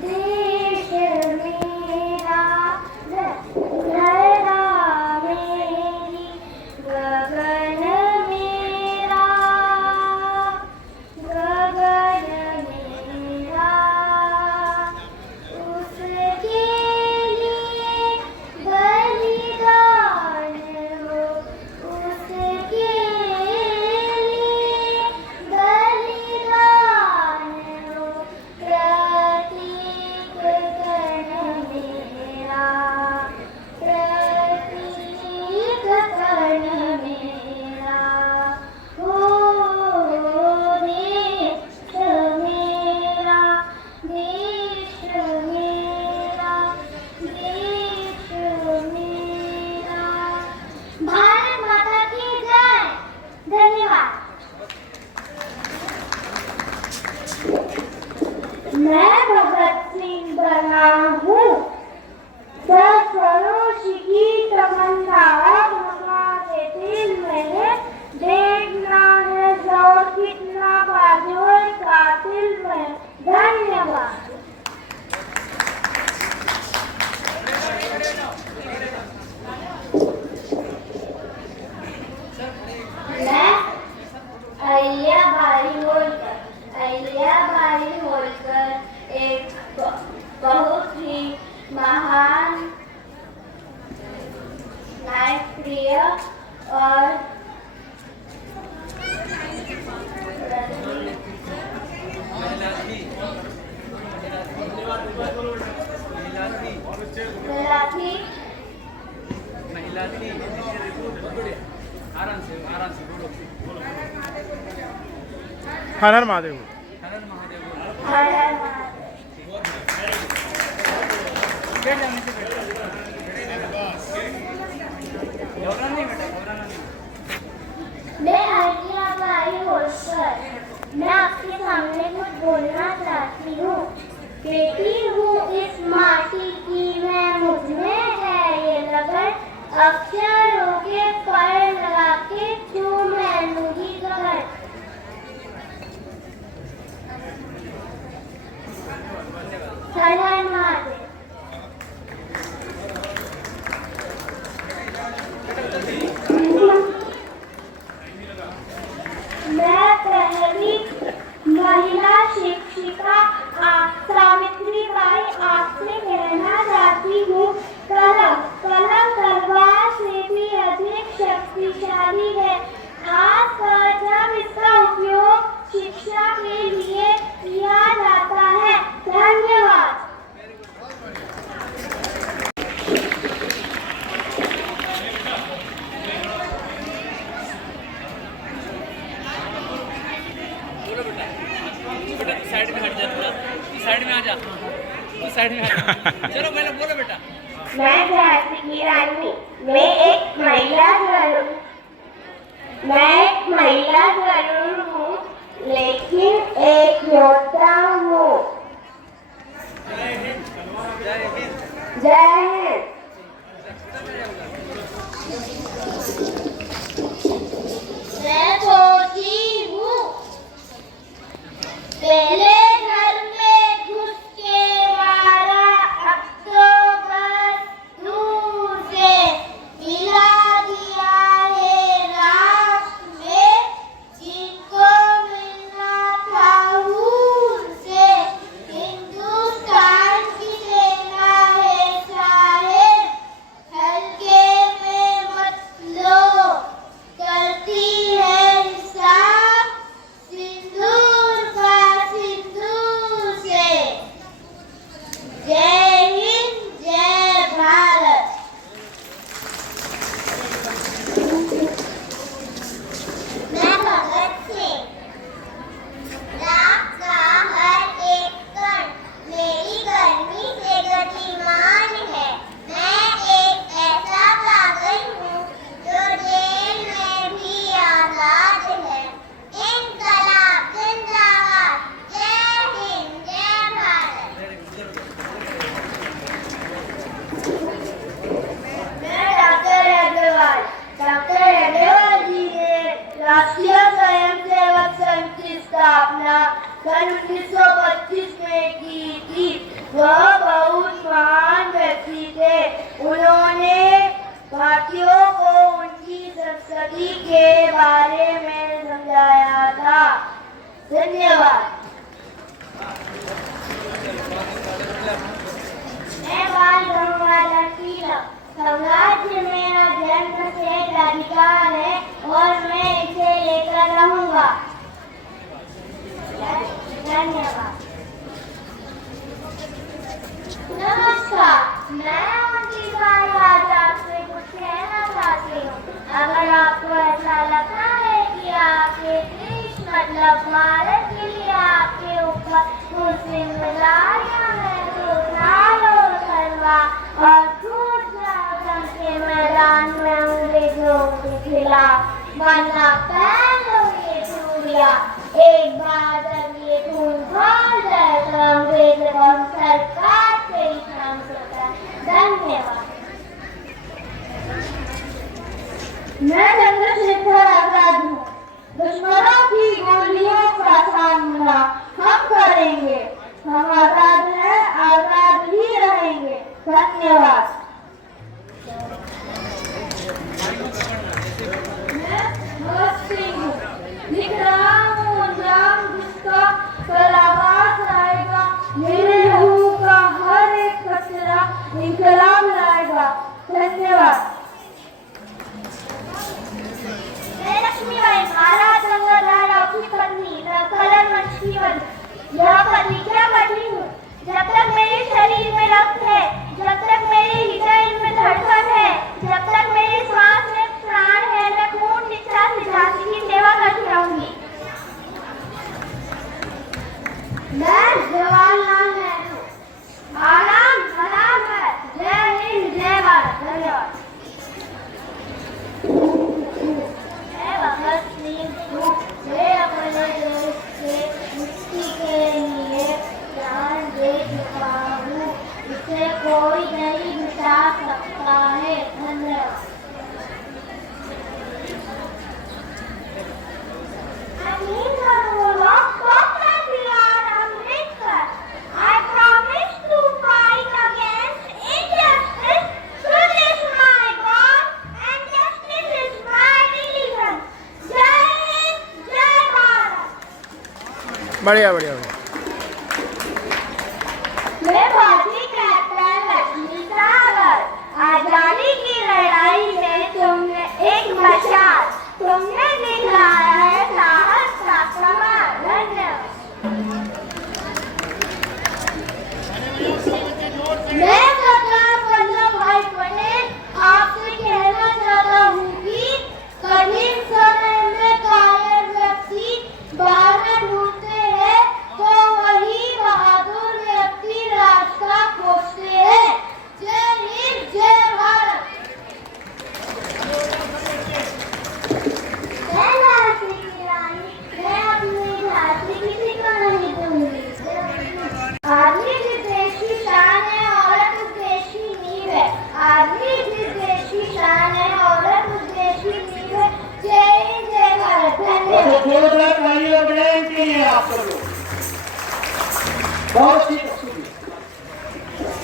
देश मेरा, धरा मेरी, गगन मेरा, गगन मेरा, उसके लिए बलिदान हो, उसके लिए बलिदान हो, प्रतीक कण मेरा, प्रतीक कण मेरा, हो देश मेरा, देश मेरा, देश मेरा। भारत माता की जय। धन्यवाद। मैं भगत सिंह बना हूँ, सरफरोश की तमन्ना अब हमारे दिल में है, देखना है जोर कितना बाजोर कातिल में। धन्यवाद। मैं अहिल्याबाई होलकर एक बहुत ही महान, न्यायप्रिय और हर हर महादेव। हर हर महादेव। मैं अहिल्याबाई होलकर, मैं आपके सामने कुछ बोलना चाहती हूँ। बेटी हूँ इस माटी की मैं, मुझमें है ये लगन, अक्षरों के पर लगा के छू मैं लूंगी गगन। हर हर महादेव। मैं पहली महिला शिक्षिका सावित्रीबाई आपसे कहना चाहती हूँ, कलम तलवार से भी अधिक शक्तिशाली है, खासकर जब इसका उपयोग शिक्षा के लिए किया जाता है। धन्यवाद। साइड में हट जा, साइड में आ जा, साइड में आ जा। चलो पहले बोलो बेटा। मैं झांसी की रानी, मैं एक महिला जरूर हूँ, लेकिन एक योद्धा हूँ। जय हिंद, जय हिंद। जय हिंद। मैं फौजी हूँ, पहले घर में घुस के मारा, अब तो बस दूर से मिला दिया है राष्ट्र में, जिनको मिलना था हूर से। हिंदुस्तान की सेना है साहेब, हल्के में मत लो, सदी के बारे में समझाया था। धन्यवाद। मैं बाल गंगाधर तिलक। साम्राज्य मेरा जन्म से अधिकार है और मैं इसे लेकर रहूंगा। धन्यवाद। नमस्कार, मैं आज आपसे कुछ कहना चाहती हूँ। अगर आपको ऐसा लगता है कि आपके देश मतलब भारत के लिए आपके ऊपर कुछ जिम्मेदारियां हैं तो उठाओ तलवार और कूद जाओ जंग के मैदान में अंग्रेजों के खिलाफ, वरना पहन लो ये चूड़ियां। एक बार जब ये खून खोल जाए तो अंग्रेज और सरकार से ही काम करता है। धन्यवाद। मैं चंद्रशेखर आजाद हूँ। दुश्मनों की गोलियों का सामना हम करेंगे। हम आजाद हैं, आजाद ही रहेंगे। धन्यवाद। मैं भगत सिंह हूँ। लिख रहा हूँ अंजाम जिसका कल आवाज आएगा। मेरे लहू का हर एक कचरा इंकलाब लाएगा। धन्यवाद। मैं लक्ष्मीबाई महाराज गंगाधर की पत्नी करण मंशीवत। यह प्रतिज्ञा करती हूँ, जब तक मेरे शरीर में रक्त है, जब तक मेरे हृदय में धड़कन है, जब तक मेरे श्वास में प्राण है, मैं पूर्ण निष्ठा से झांसी की सेवा करती रहूंगी। मैं जवाहरलाल नेहरू। आराम सलाम है। जय हिंद, जय भारत। धन्यवाद। मैं भगत सिंह हूँ। मैं अपने देश के मुक्ति के लिए जान दे चुका हूँ। इसे कोई नहीं मिटा सकता है। धन्यवाद। I promise to fight against injustice. Truth is my God and justice is my religion. जय हिंद, जय भारत। बढ़िया बढ़िया बढ़िया। मैं भारतीय कैप्टन लक्ष्मी सागर। आजादी की लड़ाई में तुमने एक मशाल, तुमने दिखाया है साहस का कमाल। धन्यवाद। मैं सरदार वल्लभ भाई पटेल आपसे कहना चाहता हूँ कि कठिन समय में कायर व्यक्ति बहाना ढूंढते हैं तो वही बहादुर व्यक्ति रास्ता खोजते हैं। जय हिंद, जय भारत। मैं झांसी की रानी। मैं अपनी झांसी किसी को नहीं दूंगी। आदमी जिस देश की शान है, औरत उस देश की नींव है। आदमी जिस देश की शान है, औरत उस देश की नींव है। जय हिंद, जय भारत। धन्यवाद। जोरदार तालियां बजाएं इनके लिए आप सब लोग। बहुत सी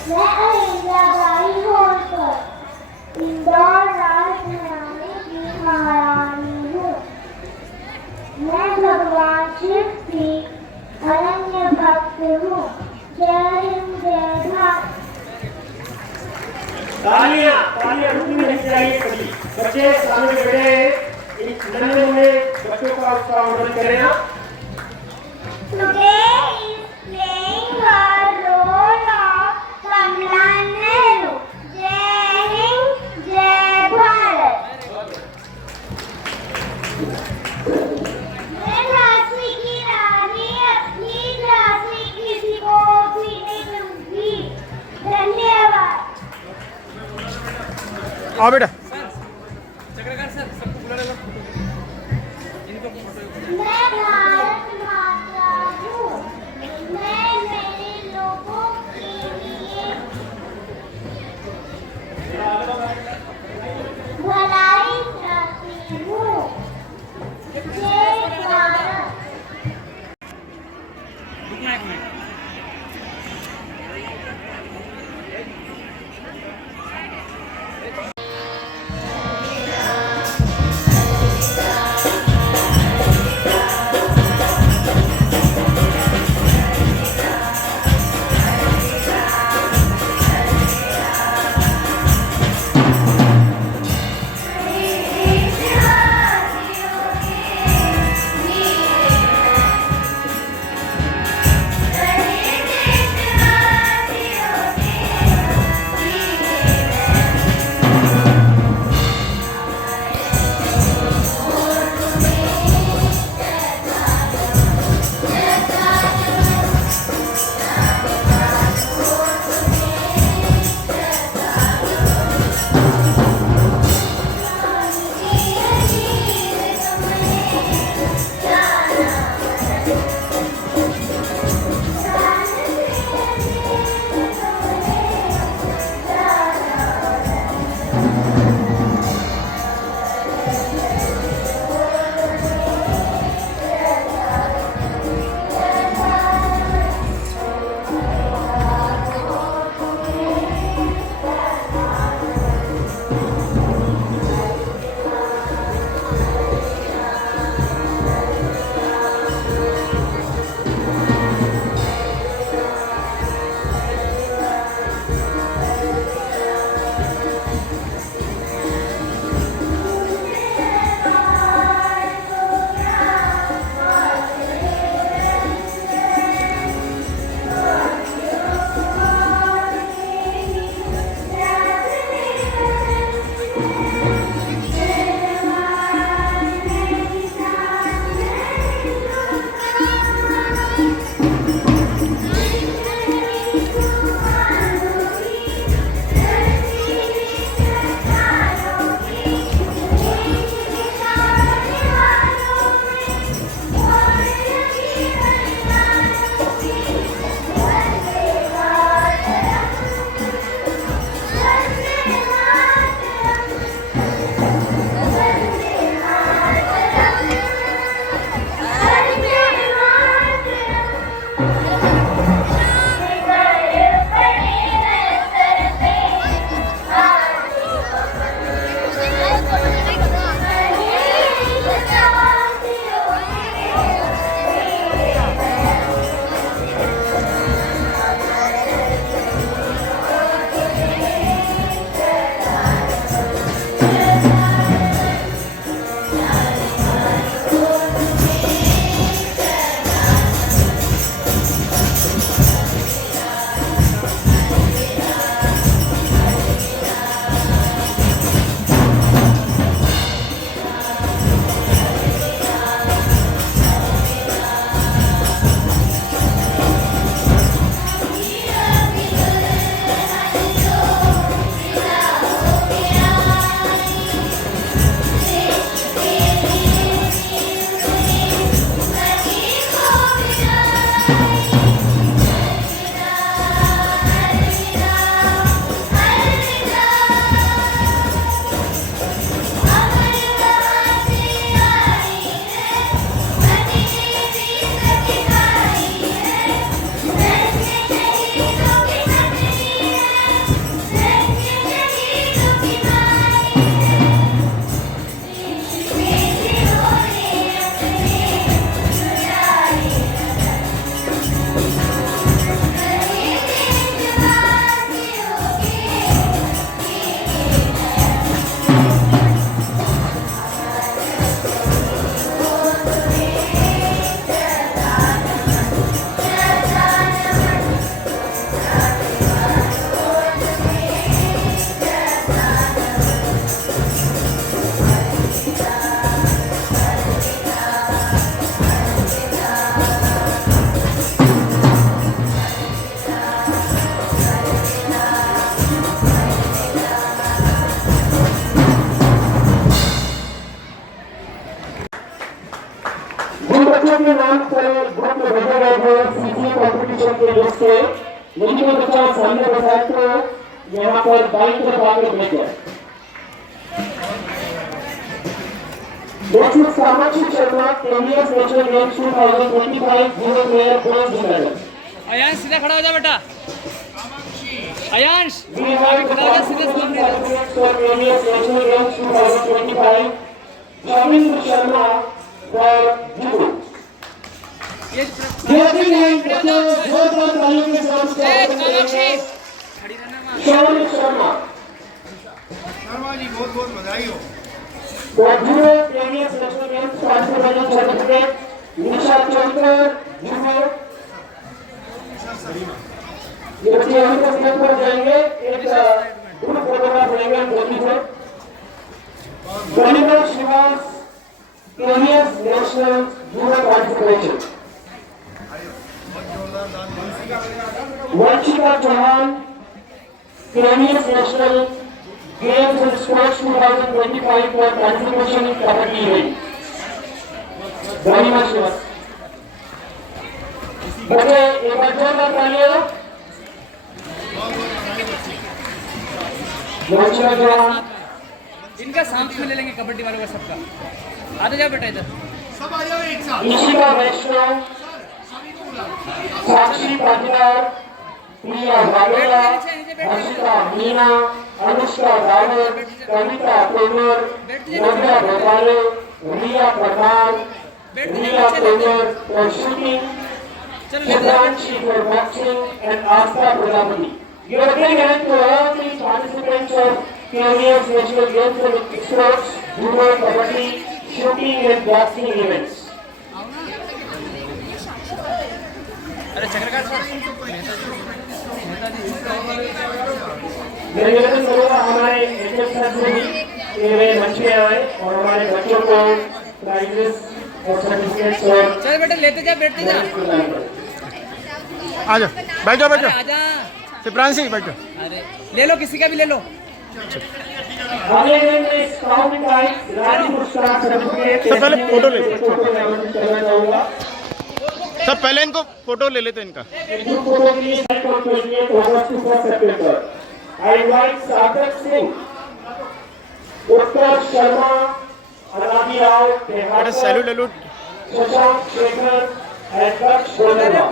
मैं अहिल्याबाई होलकर इंदौर राजघराने की महारानी हूँ। मैं भगवान शिव की अनन्य भक्त हूँ। जय हिंद, जय भारत। तालियां रुकनी नहीं चाहिए कभी। बच्चे सामने बैठे इस नन्हे में बच्चों का उत्साह करें आप। Today is playing a role of Kamala Nehru. जय हिंद, जय भारत। मैं झांसी की रानी, अपनी झांसी किसी को भी नहीं दूंगी। धन्यवाद। आओ बेटा। चक्रधर सर सबको बुला लेगा इनको फोटो। मैं भारत माता हूँ। मैं मेरे लोगों के लिए भलाई चाहती हूँ। जय भारत। रुकना एक मिनट। के नाम से ग्रुप में भेजे गए थे सीसी कंपटीशन के लिए से, लेकिन वो बच्चा सामने बताया तो यहाँ पर बाइक तरफ आगे भेज गए। नेक्स्ट सामाक्षी शर्मा केंद्रीय national games 2025 zero player bronze medal. Ayansh सीधा खड़ा हो जा बेटा। अयांश आगे खड़ा हो जा, सीधे सामने केंद्रीय नेशनल गेम्स 2025 शर्मिंद्र शर्मा और जुडो। ये शर्मा शर्मा जी बहुत बहुत बधाई हो। जुडो केंद्रीय नेशनल गेम्स सर्टिफिकेट निशा चंद्र जुडो। ये बच्चे यहाँ पर स्टेज पर जाएंगे, एक ग्रुप फोटोग्राफ लेंगे जल्दी से। गणिका श्रीवास केंद्रीय national judo participation. Vanshika Chauhan केंद्रीय national games and sports 2025 for participation in kabaddi event. Ganika Shrivas बच्चे एक बार जोरदार तालियां। वंशिका चौहान इनका साथ में ले लेंगे कबड्डी वालों का सबका। आ जाओ बेटा इधर। सब आ जाओ एक साथ। ईशिका वैष्णव, साक्षी पाटीदार, प्रिया वाघेला, हर्षिता मीना, अनुष्का रावत, कविता तोमर, नव्या भोपाले, रिया प्रधान, रिया Tomar for shooting, Shubhanshi for boxing, and Asta Prajapati. You are very happy to all the participants of Kenya's National Games and Sports, judo, kabaddi, shooting and boxing events. अरे चक्रकांत सर मेरे निवेदन करूंगा हमारे एचएस सर से भी कि वे मंच पे आए और हमारे बच्चों को प्राइजेस और सर्टिफिकेट्स और चल बेटा लेते जा, बैठते जा। आ जाओ, बैठ जाओ, बैठ जाओ। आजा। सिप्रांशी बैठ जाओ। अरे ले लो, किसी का भी ले लो। अगले दिन में स्काउट गाइड राज्य पुरस्कार सर्टिफिकेट सब पहले फोटो ले लो। करना चाहूंगा। सब पहले इनको फोटो ले लेते हैं इनका। ग्रुप फोटो के लिए सेट आउट कर लिए ऑगस्ट 1 सितंबर। आई इनवाइट सार्थक सिंह, उत्तर शर्मा, अनादि राव, बेटा salute salute Shashank Shekhar and Daksh बोलवा।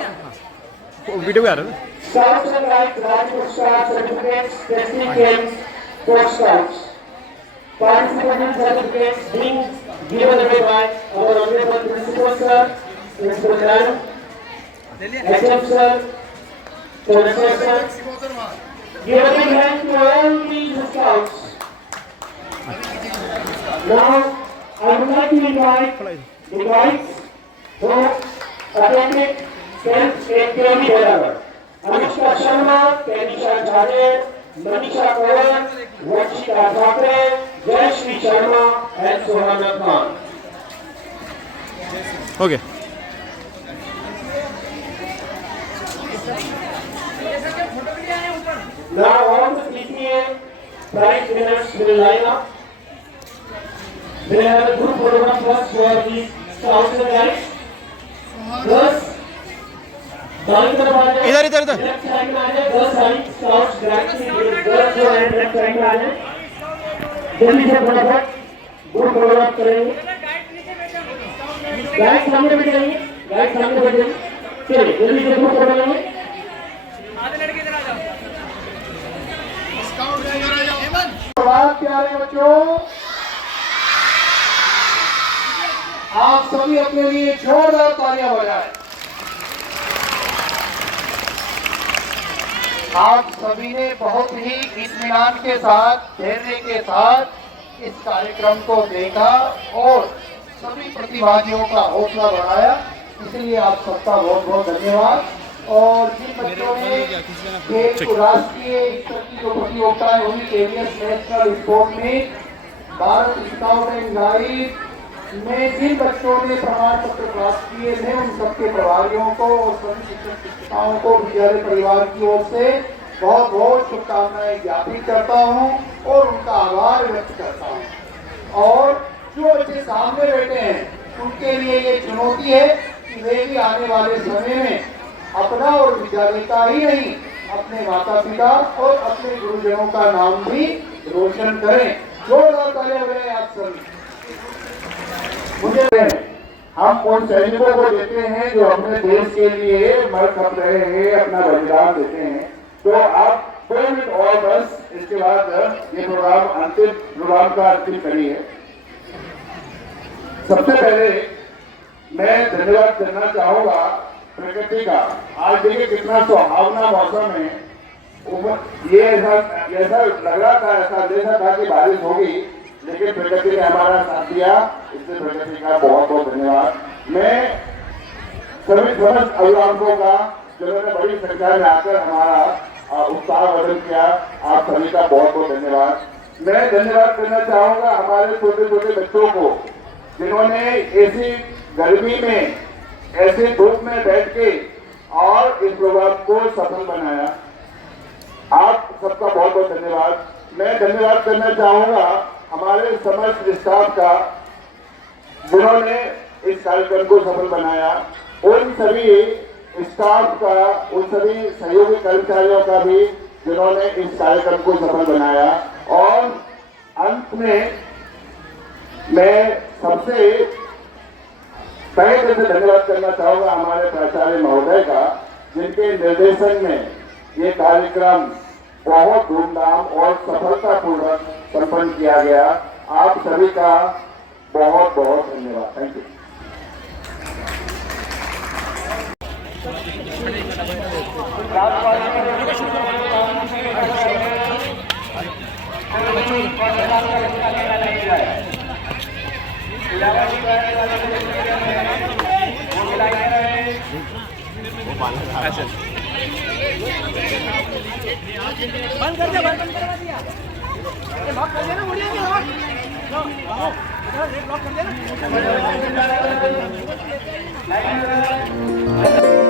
वीडियो में आ रहा है। Scouts and Guides राज्य पुरस्कार certificates testing games for scouts. Participation certificates being given away by our honorable principal sir, Principal Ram, HM sir, Professor sir. Give a big hand to all these scouts. Now, I would like to invite the guides who attended 10th AKB Delaware. Anushka Sharma, Tanisha Jhane, Manisha Kaur, Vanshika Thakre, Jayashri Sharma, and Sohana Khan. Okay. Now all the PTA prize winners will line up. They have a group photograph first for the scouts and guides. Girls, दाईं तरफ आ जाए। इधर इधर इधर। लेफ्ट साइड में आ जाए। Girls side scouts grid girls जो है लेफ्ट साइड में आ जाए। जल्दी से फटाफट ग्रुप फोटोग्राफ करेंगे। गाइड सामने बैठ जाइए। गाइड सामने बैठ जाइए। चलिए जल्दी से ग्रुप फोटो लेंगे। आधे लड़के इधर आ जाओ। प्यारे बच्चों, आप सभी अपने लिए जोरदार तालियां बजाएं। आप सभी ने बहुत ही इत्मीनान के साथ, धैर्य के साथ इस कार्यक्रम को देखा और सभी प्रतिभागियों का हौसला बढ़ाया, इसलिए आप सबका बहुत बहुत धन्यवाद। और जिन बच्चों ने खेल राष्ट्रीय स्तर की जो प्रतियोगिताएं हुई केवीएस नेशनल स्पोर्ट में, भारत स्काउट एंड गाइड में जिन बच्चों ने प्रमाण पत्र प्राप्त किए, मैं उन सबके प्रभारियों को और सभी शिक्षक शिक्षिकाओं को विद्यालय परिवार की ओर से बहुत बहुत शुभकामनाएं ज्ञापित करता हूं और उनका आभार व्यक्त करता हूं। और जो बच्चे सामने बैठे हैं उनके लिए ये चुनौती है वे भी आने वाले समय में अपना और विद्यालय का ही नहीं, अपने माता पिता और अपने गुरुजनों का नाम भी रोशन करें। जोरदार तालियां बजाएं आप सभी। मुझे हम उन सैनिकों को देते हैं जो अपने देश के लिए मर खप रहे हैं, अपना बलिदान देते हैं। तो आप और बस इसके बाद ये प्रोग्राम का अंतिम कड़ी है। सबसे पहले मैं धन्यवाद करना चाहूंगा प्रकृति का। आज देखिए कितना सुहावना मौसम है। ये ऐसा लग रहा था, ऐसा अंदेशा था कि बारिश होगी, लेकिन प्रकृति ने हमारा साथ दिया। इससे प्रकृति का बहुत बहुत धन्यवाद। मैं सभी समस्त अभिभावकों का जिन्होंने बड़ी संख्या में आकर हमारा उत्साह वर्धन किया, आप सभी का बहुत बहुत धन्यवाद। मैं धन्यवाद करना चाहूंगा हमारे छोटे छोटे बच्चों को जिन्होंने ऐसी गर्मी में, ऐसे धूप में बैठ के और इस प्रोग्राम को सफल बनाया। आप सबका बहुत बहुत धन्यवाद। मैं धन्यवाद करना चाहूंगा हमारे समस्त स्टाफ का जिन्होंने इस कार्यक्रम को सफल बनाया। उन सभी स्टाफ का, उन सभी सहयोगी कर्मचारियों का भी जिन्होंने इस कार्यक्रम को सफल बनाया। और अंत में मैं सबसे तहे दिल से धन्यवाद करना चाहूंगा हमारे प्राचार्य महोदय का, जिनके निर्देशन में ये कार्यक्रम बहुत धूमधाम और सफलतापूर्वक संपन्न किया गया। आप सभी का बहुत बहुत धन्यवाद। Thank you. बंद कर दिया, बंद करा दिया। लॉक कर देना, मुड़िया के लॉक कर देना।